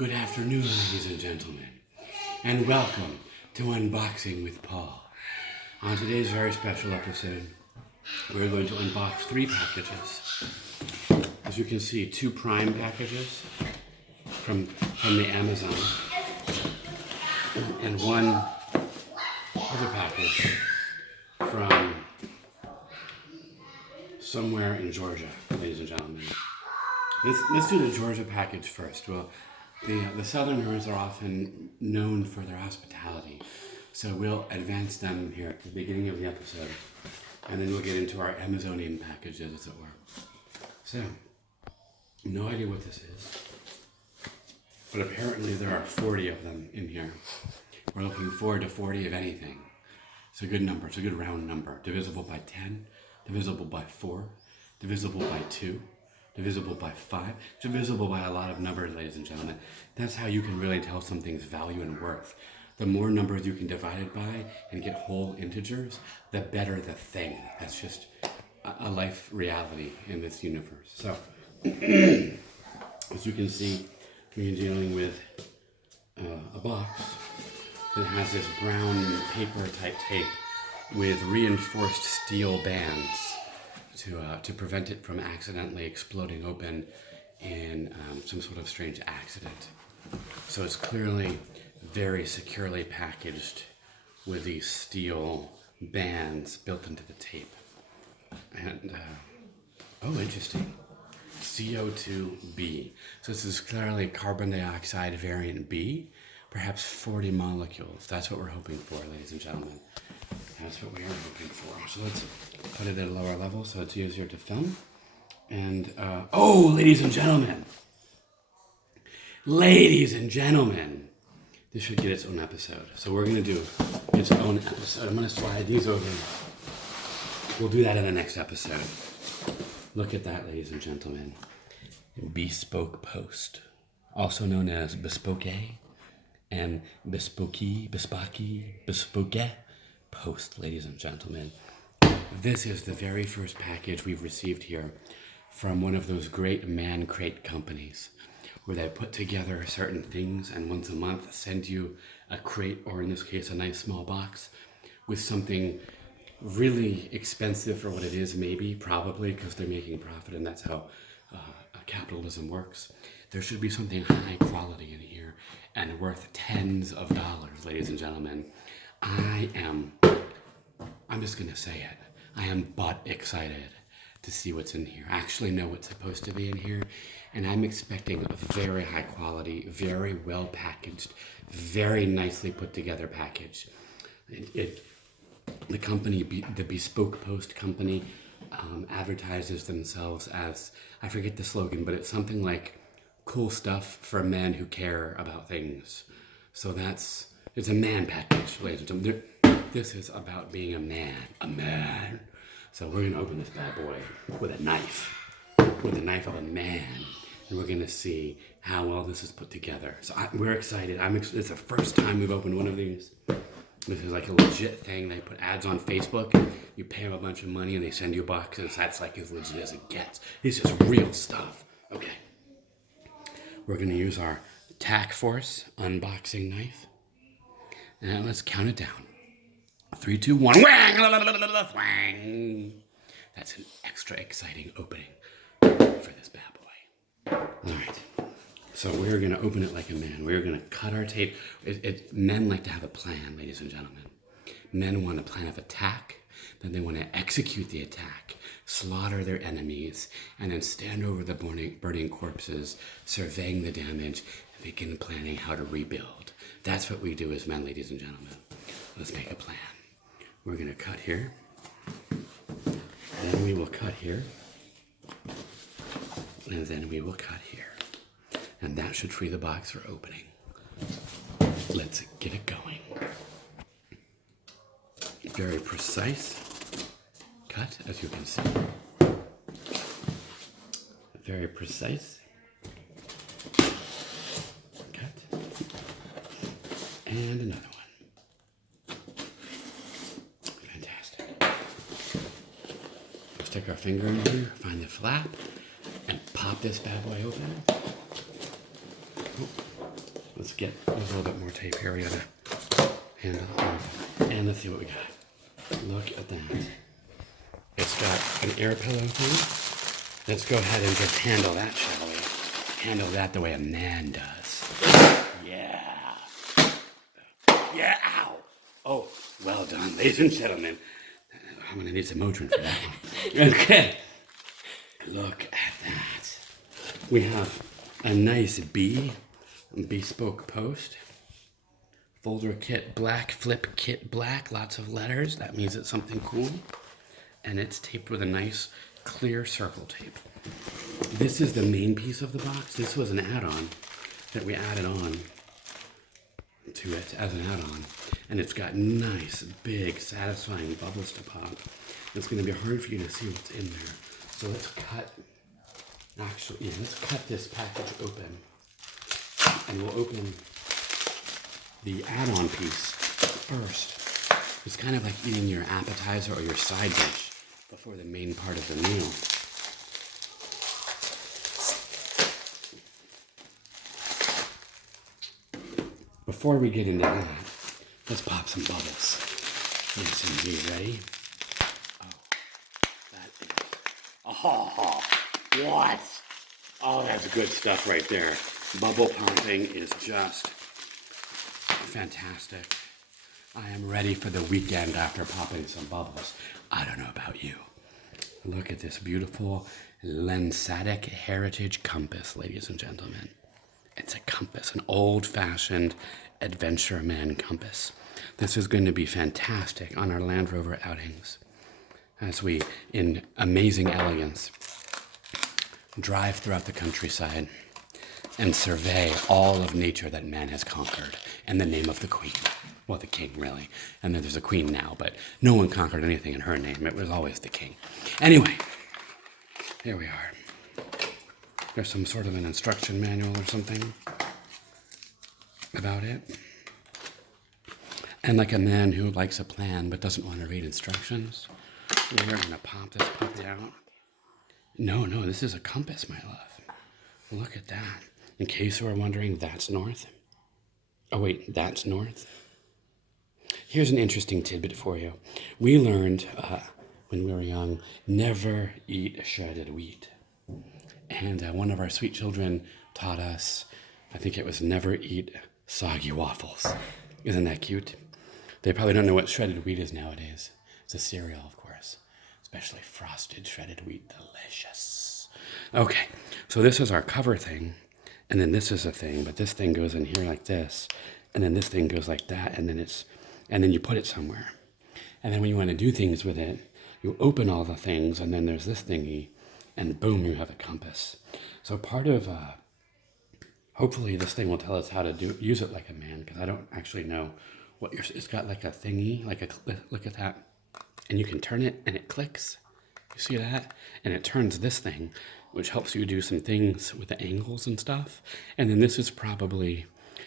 Good afternoon, ladies and gentlemen, and welcome to Unboxing with Paul. On today's very special episode, we're going to unbox 3 packages. As you can see, 2 Prime packages from the Amazon, and 1 other package from somewhere in Georgia, ladies and gentlemen. Let's do the Georgia package first. Well, the Southerners are often known for their hospitality, so we'll advance them here at the beginning of the episode, and then we'll get into our Amazonian packages, as it were. So, no idea what this is, but apparently there are 40 of them in here. We're looking forward to 40 of anything. It's a good number. It's a good round number. Divisible by 10, divisible by 4, divisible by 2, divisible by 5, divisible by a lot of numbers, ladies and gentlemen. That's how you can really tell something's value and worth. The more numbers you can divide it by and get whole integers, the better the thing. That's just a life reality in this universe. So, as you can see, we're dealing with a box that has this brown paper type tape with reinforced steel bands to prevent it from accidentally exploding open in some sort of strange accident. So it's clearly very securely packaged with these steel bands built into the tape. And, oh, interesting. CO2B. So this is clearly carbon dioxide variant B, perhaps 40 molecules. That's what we're hoping for, ladies and gentlemen. That's what we are hoping for. So let's put it at a lower level so it's easier to film. And, oh, ladies and gentlemen. Ladies and gentlemen. This should get its own episode. So we're going to do its own episode. I'm going to slide these over. We'll do that in the next episode. Look at that, ladies and gentlemen. Bespoke Post. Also known as Bespoke and Bespokey, Bespoke Post, ladies and gentlemen. This is the very first package we've received here from one of those great man crate companies where they put together certain things and once a month send you a crate, or in this case a nice small box with something really expensive for what it is, maybe, probably, because they're making profit, and that's how capitalism works. There should be something high quality in here and worth tens of dollars, ladies and gentlemen. I'm just going to say it. I am butt excited to see what's in here. I actually know what's supposed to be in here, and I'm expecting a very high quality, very well packaged, very nicely put together package. The company, the Bespoke Post company, advertises themselves as, I forget the slogan, but it's something like cool stuff for men who care about things. So it's a man package, ladies and gentlemen. This is about being a man. So we're going to open this bad boy with a knife of a man, and we're going to see how well this is put together. So we're excited. It's the first time we've opened one of these. This is like a legit thing. They put ads on Facebook. You pay them a bunch of money and they send you boxes. That's like as legit as it gets. This is real stuff. Okay. We're going to use our Tac Force unboxing knife. And let's count it down. 3, 2, 1. Whang! That's an extra exciting opening for this bad boy. All right. So we're going to open it like a man. We're going to cut our tape. Men like to have a plan, ladies and gentlemen. Men want a plan of attack. Then they want to execute the attack, slaughter their enemies, and then stand over the burning corpses, surveying the damage, and begin planning how to rebuild. That's what we do as men, ladies and gentlemen. Let's make a plan. We're going to cut here. Then we will cut here. And then we will cut here. And that should free the box for opening. Let's get it going. Very precise cut, as you can see. Very precise cut. And another one. Fantastic. Stick our finger in here, find the flap, and pop this bad boy open. Let's get, there's a little bit more tape here. We gotta handle. And let's see what we got. Look at that. It's got an air pillow thing. Let's go ahead and just handle that, shall we? Handle that the way a man does. Yeah. Yeah, ow. Oh, well done, ladies and gentlemen. I'm gonna need some Motrin for that one. Okay. Look at that. We have a nice bespoke post. Folder kit black, flip kit black, lots of letters. That means it's something cool. And it's taped with a nice clear circle tape. This is the main piece of the box. This was an add-on that we added on to it as an add-on. And it's got nice, big, satisfying bubbles to pop. It's gonna be hard for you to see what's in there. So let's cut this package open. And we'll open the add-on piece first. It's kind of like eating your appetizer or your side dish before the main part of the meal. Before we get into that, let's pop some bubbles. Yes, indeed. Ready? Oh, that is... Oh, what? Oh, that's good stuff right there. Bubble popping is just fantastic. I am ready for the weekend after popping some bubbles. I don't know about you. Look at this beautiful Lensatic Heritage Compass, ladies and gentlemen. It's a compass, an old-fashioned adventure man compass. This is going to be fantastic on our Land Rover outings as we, in amazing elegance, drive throughout the countryside and survey all of nature that man has conquered in the name of the Queen. Well, the King, really. And then there's a Queen now, but no one conquered anything in her name. It was always the King. Anyway, here we are. There's some sort of an instruction manual or something about it. And like a man who likes a plan but doesn't want to read instructions, we're going to pop this puppy out. No, this is a compass, my love. Look at that. In case you were wondering, that's north. Oh wait, that's north. Here's an interesting tidbit for you. We learned when we were young, never eat shredded wheat. And one of our sweet children taught us, I think it was never eat soggy waffles. Isn't that cute? They probably don't know what shredded wheat is nowadays. It's a cereal, of course, especially frosted shredded wheat, delicious. Okay, so this is our cover thing, and then this is a thing, but this thing goes in here like this, and then this thing goes like that, and then you put it somewhere. And then when you want to do things with it, you open all the things, and then there's this thingy, and boom, you have a compass. So part of, hopefully this thing will tell us how to use it like a man, because I don't actually know what it's got like a thingy, look at that. And you can turn it and it clicks. You see that? And it turns this thing, which helps you do some things with the angles and stuff. And then this is probably,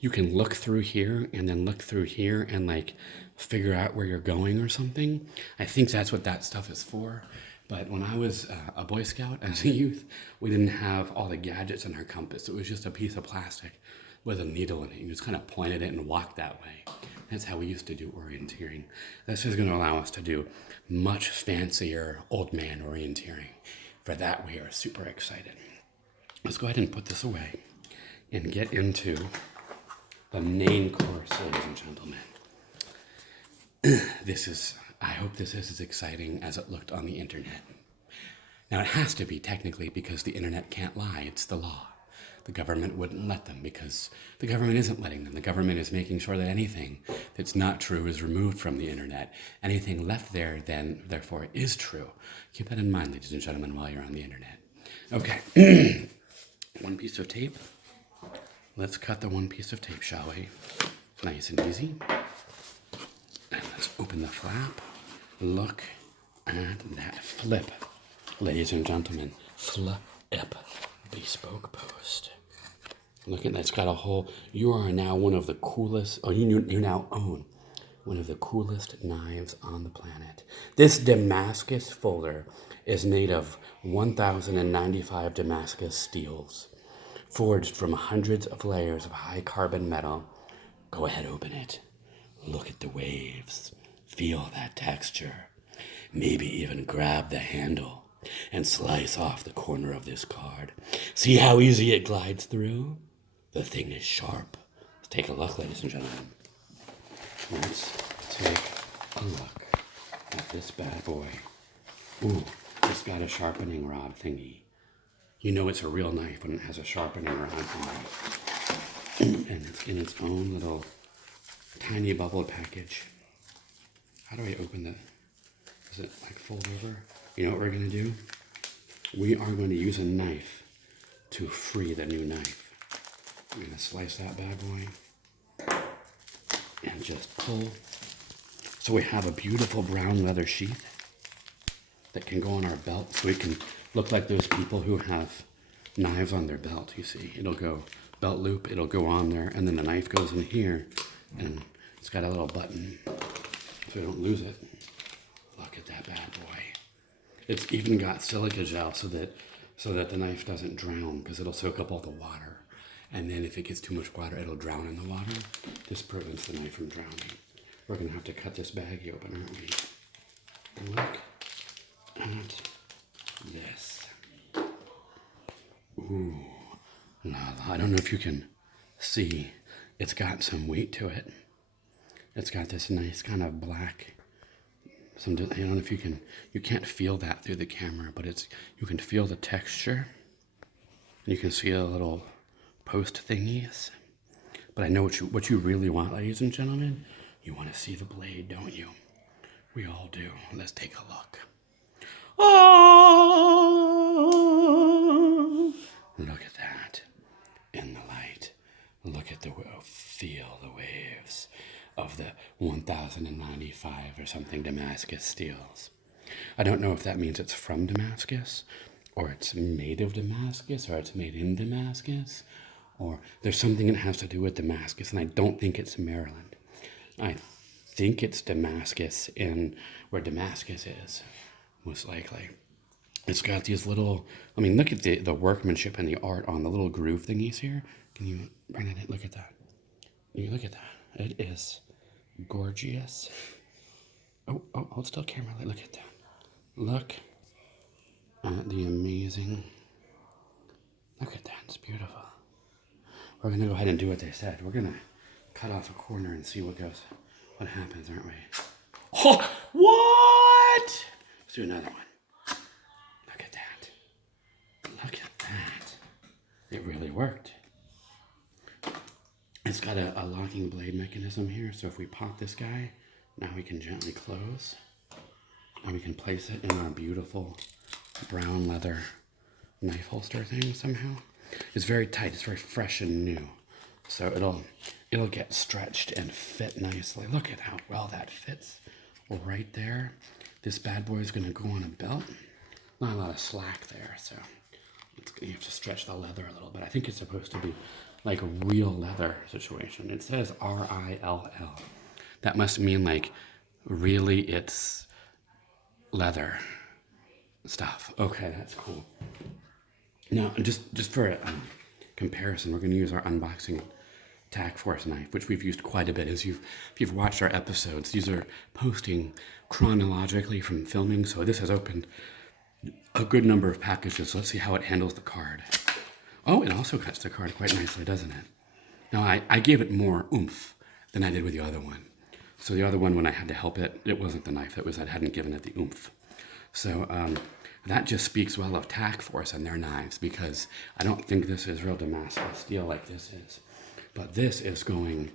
you can look through here and then look through here and like figure out where you're going or something. I think that's what that stuff is for. But when I was a Boy Scout as a youth, we didn't have all the gadgets in our compass. It was just a piece of plastic with a needle in it. You just kind of pointed it and walked that way. That's how we used to do orienteering. This is going to allow us to do much fancier old man orienteering. For that, we are super excited. Let's go ahead and put this away and get into the main course, ladies and gentlemen. I hope this is as exciting as it looked on the internet. Now, it has to be technically because the internet can't lie. It's the law. The government wouldn't let them because the government isn't letting them. The government is making sure that anything that's not true is removed from the internet. Anything left there, then, therefore, is true. Keep that in mind, ladies and gentlemen, while you're on the internet. Okay. One piece of tape. Let's cut the one piece of tape, shall we? Nice and easy. And let's open the flap. Look at that flip, ladies and gentlemen. Flip. Bespoke post. Look at that. It's got a whole... You are now one of the coolest... Oh, you now own one of the coolest knives on the planet. This Damascus folder is made of 1,095 Damascus steels forged from hundreds of layers of high carbon metal. Go ahead, open it. Look at the waves. Feel that texture. Maybe even grab the handle and slice off the corner of this card. See how easy it glides through? The thing is sharp. Let's take a look, ladies and gentlemen. Let's take a look at this bad boy. Ooh, it's got a sharpening rod thingy. You know it's a real knife when it has a sharpening rod thingy. And it's in its own little tiny bubble package. How do I open that? Does it like fold over? You know what we're gonna do? We are going to use a knife to free the new knife. I'm gonna slice that bad boy and just pull. So we have a beautiful brown leather sheath that can go on our belt, so we can look like those people who have knives on their belt. You see, it'll go belt loop, it'll go on there, and then the knife goes in here, and it's got a little button so we don't lose it. Look at that bad boy. It's even got silica gel so that the knife doesn't drown, because it'll soak up all the water. And then if it gets too much water, it'll drown in the water. This prevents the knife from drowning. We're gonna have to cut this baggie open, aren't we? Look at this. Ooh, I don't know if you can see. It's got some weight to it. It's got this nice kind of black. I don't know if you can't feel that through the camera, but you can feel the texture. You can see a little post thingies. But I know what you really want, ladies and gentlemen. You want to see the blade, don't you? We all do. Let's take a look. Oh, look at that in the light. Look at feel the waves of the 1095 or something Damascus steels. I don't know if that means it's from Damascus, or it's made of Damascus, or it's made in Damascus, or there's something that has to do with Damascus, and I don't think it's Maryland. I think it's Damascus in where Damascus is, most likely. It's got these little, look at the workmanship and the art on the little groove thingies here. Can you bring that in? Look at that. You look at that. It is gorgeous. Oh, hold still, camera. Look at that. Look at the amazing. Look at that. It's beautiful. We're going to go ahead and do what they said. We're going to cut off a corner and see what happens, aren't we? Oh, what? Let's do another one. Look at that. Look at that. It really worked. It's got a locking blade mechanism here, so if we pop this guy, now we can gently close. And we can place it in our beautiful brown leather knife holster thing somehow. It's very tight, it's very fresh and new. So it'll get stretched and fit nicely. Look at how well that fits right there. This bad boy is gonna go on a belt. Not a lot of slack there, so you have to stretch the leather a little bit. I think it's supposed to be like a real leather situation. It says RILL. That must mean like really it's leather stuff. Okay, that's cool. Now, just for a comparison, we're going to use our unboxing Tac Force knife, which we've used quite a bit. If you've watched our episodes, these are posting chronologically from filming, so this has opened a good number of packages. So let's see how it handles the card. Oh, it also cuts the card quite nicely, doesn't it? Now, I gave it more oomph than I did with the other one. So the other one, when I had to help it, it wasn't the knife. It was I hadn't given it the oomph. So that just speaks well of Tac Force and their knives, because I don't think this is real Damascus steel like this is. But this is going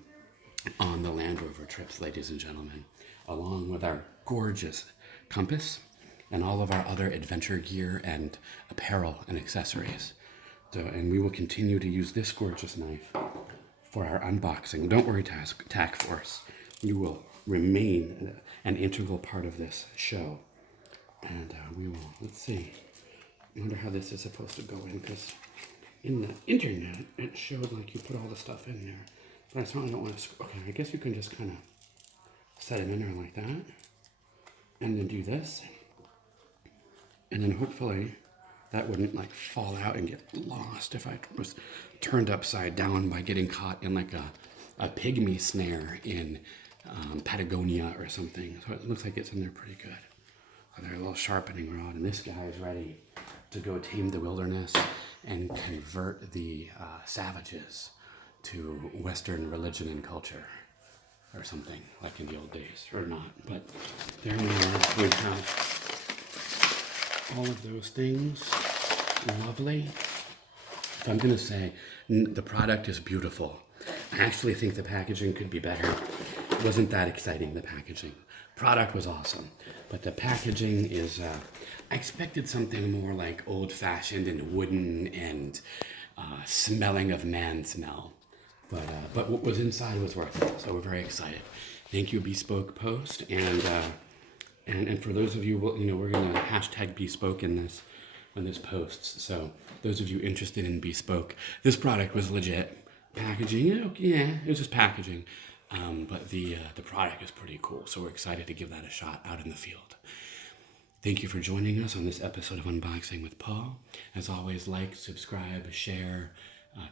on the Land Rover trips, ladies and gentlemen, along with our gorgeous compass and all of our other adventure gear and apparel and accessories. So, and we will continue to use this gorgeous knife for our unboxing. Don't worry, Tac Force. You will remain an integral part of this show. And we will, let's see. I wonder how this is supposed to go in, because in the internet, it showed like you put all the stuff in there. But I certainly don't want to, okay, I guess you can just kind of set it in there like that. And then do this. And then hopefully that wouldn't like fall out and get lost if I was turned upside down by getting caught in like a pygmy snare in Patagonia or something. So it looks like it's in there pretty good. So they're a little sharpening rod, and this guy is ready to go tame the wilderness and convert the savages to Western religion and culture or something, like in the old days, or not. But there we are. We have all of those things. Lovely. So I'm going to say the product is beautiful. I actually think the packaging could be better. It wasn't that exciting, the packaging. Product was awesome, but the packaging is, I expected something more like old-fashioned and wooden and smelling of man smell. But what was inside was worth it, so we're very excited. Thank you, Bespoke Post, and for those of you, we're gonna hashtag Bespoke in this when this posts. So those of you interested in Bespoke, this product was legit. Packaging, yeah, it was just packaging, but the product is pretty cool. So we're excited to give that a shot out in the field. Thank you for joining us on this episode of Unboxing with Paul. As always, like, subscribe, share,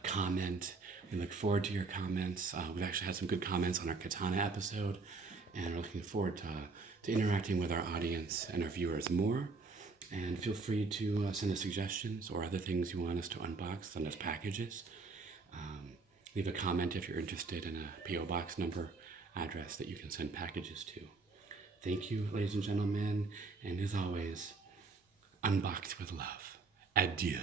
comment. We look forward to your comments. We've actually had some good comments on our Katana episode, and we're looking forward to interacting with our audience and our viewers more. And feel free to send us suggestions or other things you want us to unbox, send us packages. Leave a comment if you're interested in a P.O. Box number address that you can send packages to. Thank you, ladies and gentlemen, and as always, unboxed with love. Adieu.